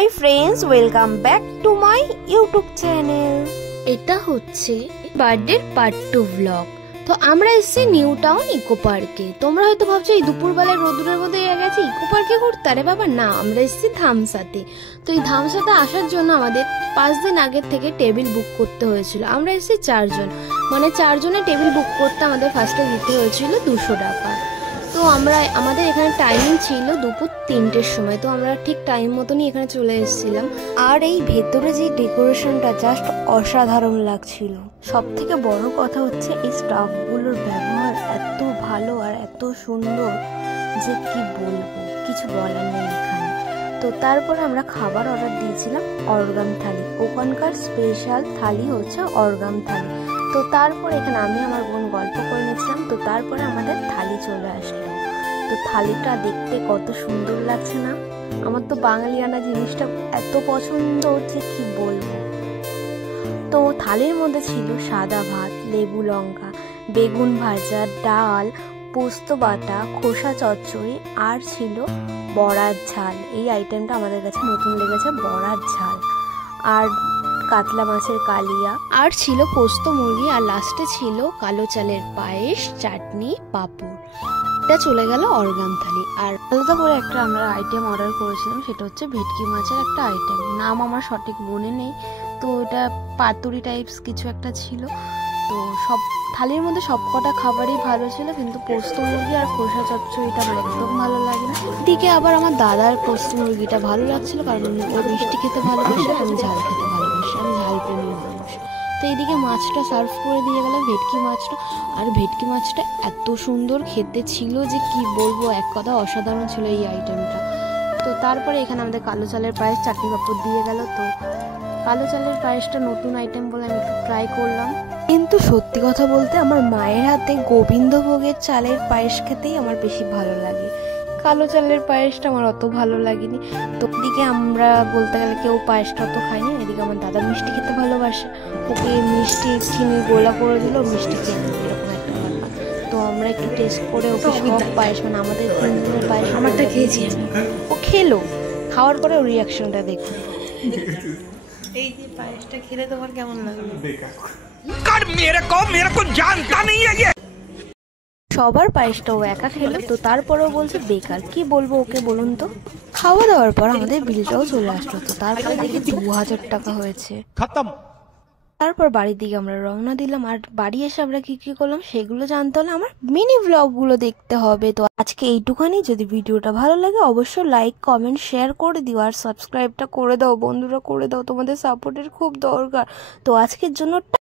Hi friends, welcome back to my YouTube channel. এটা হচ্ছে বার্থডের পার্ট 2 ব্লগ। তো আমরা এসেছি নিউ টাউন ইকো পার্কে। তোমরা হয়তো ভাবছো এই দুপুরবেলায় রোদুরের মধ্যে গেছি ইকো পার্কে ঘুরতে। আরে বাবা না, আমরা এসেছি ধামসাতে। তো এই ধামসাতে আসার জন্য আমাদের 5 দিন আগের থেকে টেবিল বুক করতে হয়েছিল। আমরা এসেছি 4 জন, মানে 4 জনের টেবিল বুক করতে আমাদের ফার্স্টে দিতে হয়েছিল 200 টাকা। তো আমাদের এখানে টাইমিং ছিল দুপুর 3টের সময়। তো আমরা ঠিক টাইম মতনই এখানে চলে এসেছিলাম। আর এই ভেতরে যে ডেকোরেশনটা জাস্ট অসাধারণ লাগছিল। সব থেকে বড় কথা হচ্ছে এই স্টাফগুলোর ব্যবহার এত ভালো আর এত সুন্দর যে কি বলবো, কিছু বলার নেই এখানে। তো তারপরে আমরা খাবার অর্ডার দিয়েছিলাম অর্গাম থালি। ওখানকার স্পেশাল থালি হচ্ছে অর্গাম থালি। তো তারপর এখানে আমি আমার বোন গল্প করে নিয়েছিলাম। তো তারপরে আমাদের থালি চলে আসলো। তো থালিটা দেখতে কত সুন্দর লাগছে না? আমার তো বাঙালিয়ানা জিনিসটা এত পছন্দ হচ্ছে কি বলবো। তো থালির মধ্যে ছিল সাদা ভাত, লেবু লঙ্কা, বেগুন ভাজা, ডাল, পোস্ত বাটা, খোসা চচ্চড়ি আর ছিল বড়ার ঝাল। এই আইটেমটা আমাদের কাছে নতুন লেগেছে, বড়ার ঝাল। আর কাতলা মাছের কালিয়া, আর ছিল পোস্ত মুরগি, আর লাস্টে ছিল কালো চালের পায়েস, চাটনি, পাঁপড়। এটা চলে গেল অর্গান থালি। আর আলাদা করে একটা আমরা আইটেম অর্ডার করেছিলাম, সেটা হচ্ছে ভেটকি মাছের একটা আইটেম, নাম আমার সঠিক মনে নেই। তো এটা পাতুরি টাইপস কিছু একটা ছিল। তো সব থালির মধ্যে সব কটা খাবারই ভালো ছিল, কিন্তু পোস্ত মুরগি আর খোসা চচ্চড়িটা আমার একদম ভালো লাগে না। এদিকে আবার আমার দাদার পোস্ত মুরগিটা ভালো লাগছিল, কারণ ও মিষ্টি খেতে ভালোবাসে, আমি ঝাল খেতে ভালোবাসি, আমি ঝাল প্রেমী মানুষ। তো এইদিকে মাছটা সার্ভ করে দিয়ে গেল, ভেটকি মাছটা। আর ভেটকি মাছটা এত সুন্দর খেতে ছিল যে কি বলবো, এক কথা অসাধারণ ছিল এই আইটেমটা। তো তারপরে এখানে আমাদের কালো চালের পায়েস, চাটনি পাঁপড় দিয়ে গেল। তো কালো চালের পায়েসটা নতুন আইটেম বলে আমি একটু ট্রাই করলাম। কিন্তু সত্যি কথা বলতে আমার মায়ের হাতে গোবিন্দভোগের চালের পায়েস খেতেই আমার বেশি ভালো লাগে। কালো চালের পায়েসটা আমার অত ভালো লাগেনি। তো এদিকে আমরা বলতে গেলে কেউ পায়েসটা অত খাইনি। এদিকে আমার দাদা মিষ্টি খেতে ভালোবাসে, ওকে মিষ্টি চিনি গোলা করে দিল, মিষ্টি খেয়ে নেবে, এরকম একটা ব্যাপার। তো আমরা একটু টেস্ট করে ওকে সব পায়েস, মানে আমাদের 3 দিনের পায়েস আমারটা খেয়েছি। ও খেলো, খাওয়ার পরে ওর রিয়াকশনটা দেখুন। এই যে পায়েসটা খেলে তোমার কেমন লাগলো? कर मेरे को जानता नहीं है ये। সবার পায়েসটা ও একা খেলো। তো তারপরেও বলছে বেকার। কি বলবো ওকে বলুন তো? খাওয়া দাওয়ার পর আমাদের বিলটাও চলে আসলো। তো তারপরে দেখি 2000 টাকা হয়েছে। खत्म। তারপর বাড়ির দিকে আমরা রওনা দিলাম। আর বাড়ি এসে আমরা কি কি করলাম সেগুলো জানতে হলে আমার মিনি ব্লগগুলো দেখতে হবে। তো আজকে এইটুখানি। যদি ভিডিওটা ভালো লাগে অবশ্যই লাইক, কমেন্ট, শেয়ার করে দিও। আর সাবস্ক্রাইবটা করে দাও বন্ধুরা, করে দাও, তোমাদের সাপোর্টের খুব দরকার। তো আজকের জন্য